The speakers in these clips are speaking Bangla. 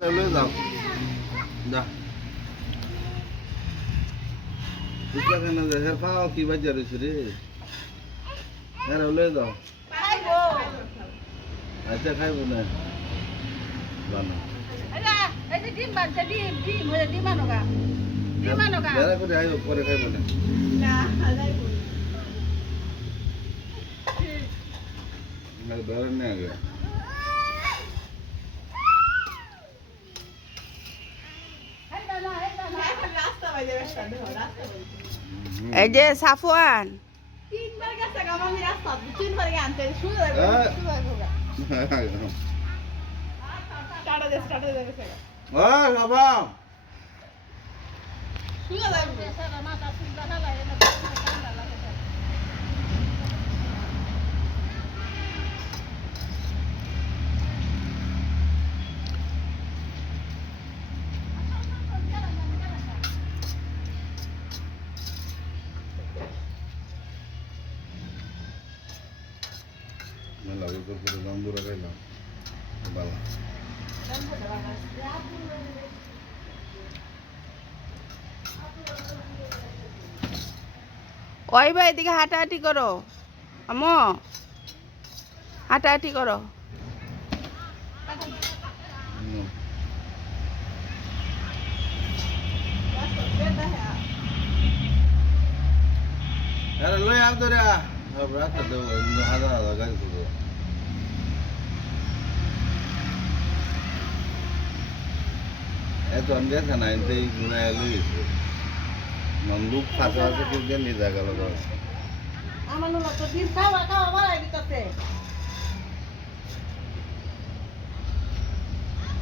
লয়ে যাও যা বুঝলা কেন দেশের খাও কি বাজার হয়েছে রে হ্যাঁ লয়ে যাও আচ্ছা খাইব না বানা যারা করে আইব পরে খাইব না ধরেন না আগে এই যে সাফওয়ান তিনবার গেছে গা মামি রাস্তা তিনবার গে আনতে শুরু হয়ে টাটা দে গেছে ও বাবা শুরু হয়ে গেছে মাথা ফুলটা হালাই না ঠান্ডা লাগে মেলা উত্তর করে জাম্বুরা খাইলাম বালা ওই ভাই এদিকে হাঁটাহাঁটি করো আম্মু হাঁটাহাঁটি করো আরে লই আপ ধরে সব রাস্তা দেবো হাজার হাজার গাড়ি করবো এত আমি দেখা না এনতেই ঘুরাই লইছে লোক ফাঁসা আছে কেউ গেলে জায়গা লাগা আমার লোক তো দিন খাওয়া বাড়াই দিতেছে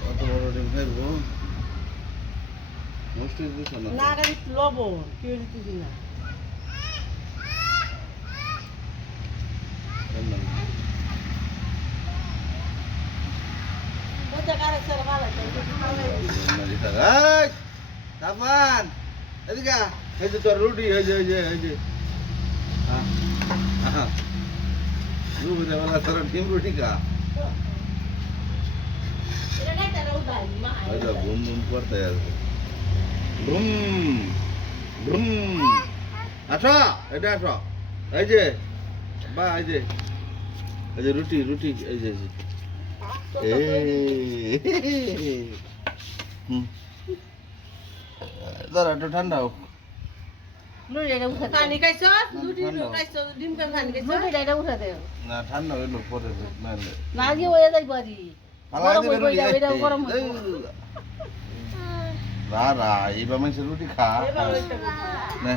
কত বড় ডিম খাইবো মুশকিল দিছ না না গাড়ি লবণ কেউ দিতেছি না বোঝা কারে সর ভালো তামান এদিকে এই যে তোর রুটি এই যে রুটি দেওয়া তোর ডিম রুটি খা আচ্ছা ঘুম ঘুম করতে আছে ঘুম ঘুম আচ্ছা এটা আসো এই যে বা এই যে রুটি এই যে দাঁড়া একটু ঠান্ডা হোক না ঠান্ডা হইলো পরে রা এইবার মানুষের রুটি খা না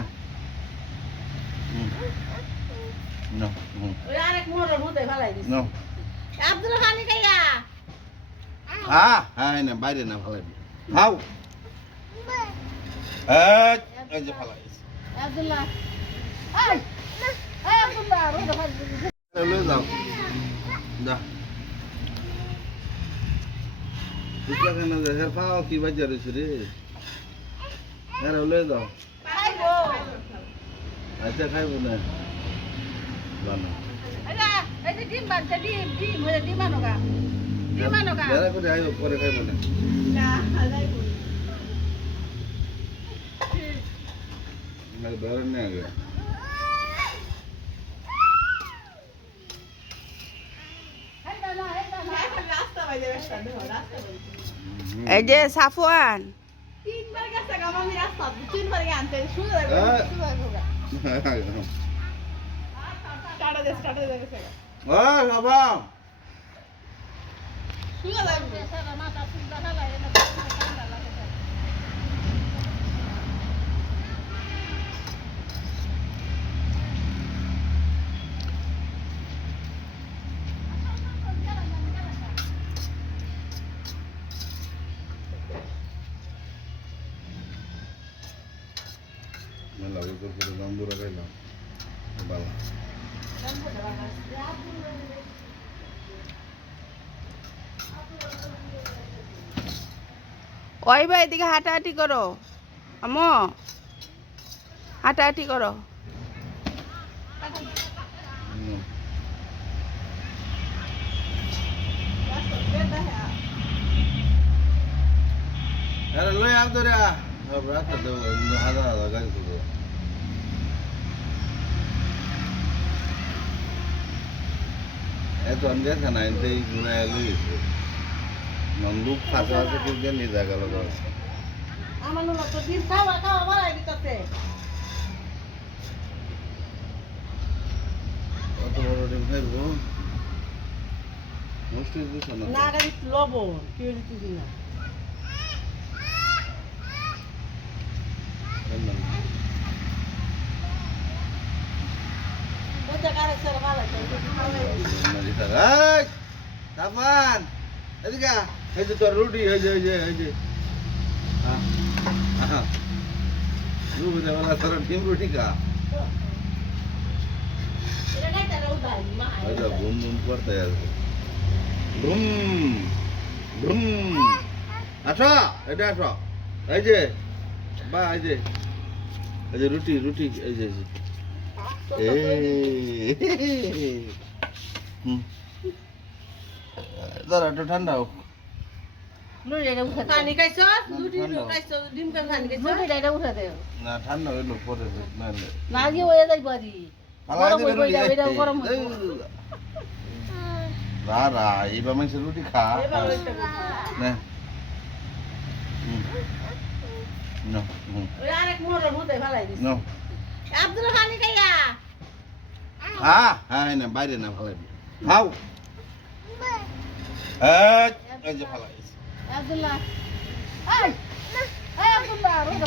হ্যাঁ না বাইরে না ভালো খাও এই যে ভালো লয়ে যাও যা বুঝলা কেন দেশের খাও কি বাজার হয়েছে রে হ্যাঁ লয়ে যাও আচ্ছা খাইব না বানা যারা করে আইব পরে খাইব না ধরেন না আগে এই যে সাফওয়ান তিনবার গেছে গা মামি রাস্তা তিনবার গে আনতে শুরু হয়ে টাটা দে গেছে ও বাবা শুরু হয়ে গেছে মাথা ফুলটা হালাই না ঠান্ডা লাগে মেলা উত্তর করে জাম্বুরা খাইলাম বালা ওই ভাই এদিকে হাঁটাহাঁটি করো আম্মু হাঁটাহাঁটি করো আরে লই আম ধরে সব রাস্তা দেবো হাজার হাজার গাড়ি দেবো এত আমি দেখা না এতে ঘুরাই লইছে লোক ফাঁসে ফাঁসে কেউ গেলে দেখা গেল আমার লোক তো ডিম খাওয়া খাওয়া বাড়াই দিতেছে কত বড় ডিম খাইবো নষ্ট হয়ে গেছে না না গাড়ি লবণ কেউ দিতেছি না ওটা গাড়ি ছেড়ে ভালো তাপান এদিকে এই যে তোর রুটি এই যে রুটি দেওয়া তোর ডিম রুটি খা এটা গাইতে না উদাই মা এটা ঘুম ঘুম করতে আছে ঘুম ঘুম আসো এটা আসো এই যে বা এই যে রুটি এই যে দাঁড়া একটু ঠান্ডা হোক পানি খাইছো দুটি খাইছো ডিম খানি খাইছো না ঠান্ডা হইলো পরে না গিয়ে হয়ে যাই বাড়ি রা এইবার মানুষের রুটি খা না আরেক মোড়ের মধ্যে ফেলাই দিস No. আব্দুল খানি খাইয়া হ্যাঁ না বাইরে না ভালো খাও এই যে ভালো আব্দুল্লাহ এই আব্দুল্লাহ রোদ